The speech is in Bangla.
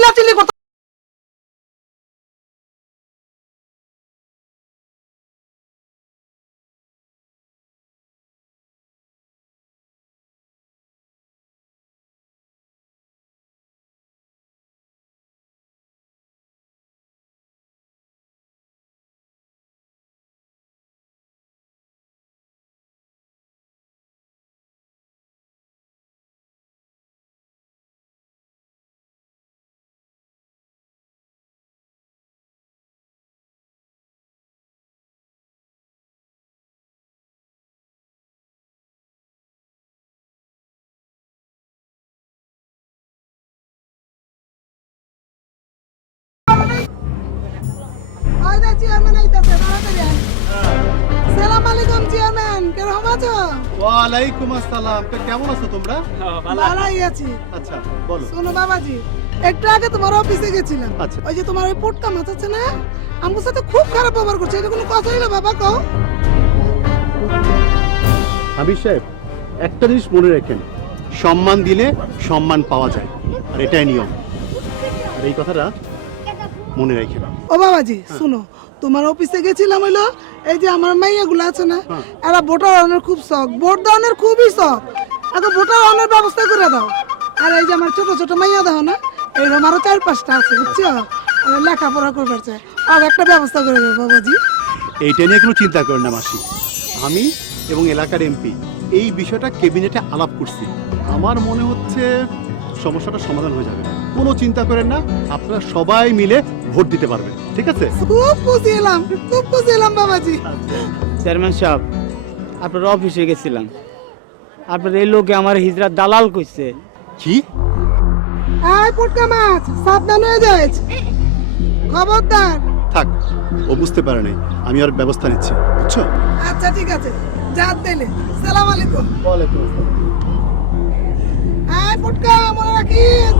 চিল্লাচিল্লি করতে চেয়ারম্যান আইতাছে তাড়াতাড়ি আয়। সালাম আলাইকুম চেয়ারম্যান কেরকম আছো? ওয়ালাইকুম আসসালাম। তা কেমন আছো তোমরা? ভালোই আছি। আচ্ছা বলো। শোনো বাবাজি একটু আগে তোমার অফিসে গেছিলাম। আচ্ছা। ওই যে তোমার ওই পোটকা মাছ আছে না? আমার সাথে খুব খারাপ ব্যবহার করছে এটা কোনো কথা হইল বাবা কও। হাবিব সাহেব একটা জিনিস মনে রাখেন। সম্মান দিলে সম্মান পাওয়া যায় আর এটাই নিয়ম। আর এই কথাটা মনে রাখেন ও বাবাজি শুনো তোমার অফিসে গেছিলাম হইল এই যে আমার মাইয়াগুলো আছে না হ্যাঁ। এরা ভোটার অনের খুব শখ। ভোট দেওয়ানোর খুবই শখ। এত ভোটার অনের ব্যবস্থা করে দাও। আর এই যে আমার ছোট ছোট মাইয়া দাও না এইরকম আরও চার পাঁচটা আছে বুঝছ? লেখাপড়া করবার আর একটা ব্যবস্থা করে দাও বাবাজি। এইটা নিয়ে কোনো চিন্তা করেন না মাসি। আমি এবং এলাকার এমপি এই বিষয়টা ক্যাবিনেটে আলাপ করছি। আমার মনে হচ্ছে সমস্যাটা সমাধান হয়ে যাবে। কোনো চিন্তা করেন না আপনারা সবাই মিলে ভোট দিতে পারবেন ঠিক আছে? খুব খুশি এলাম খুব খুশি এলাম বাবাজি। চেয়ারম্যান সাহেব আপনার অফিসে গেছিলাম। আপনার এই লোকে আমার হিজরা দালাল কইছে। কি? আয় পুটকা মাছ সাবধান হয়ে যায় খবরদার। থাক ও বুঝতে পারে নাই। আমি আর ব্যবস্থা নিচ্ছি বুঝছ? আচ্ছা ঠিক আছে। যা দিলে। সালাম আলাইকুম। ওয়ালাইকুম আসসালাম। আয় পুটকা মনে রাখিস?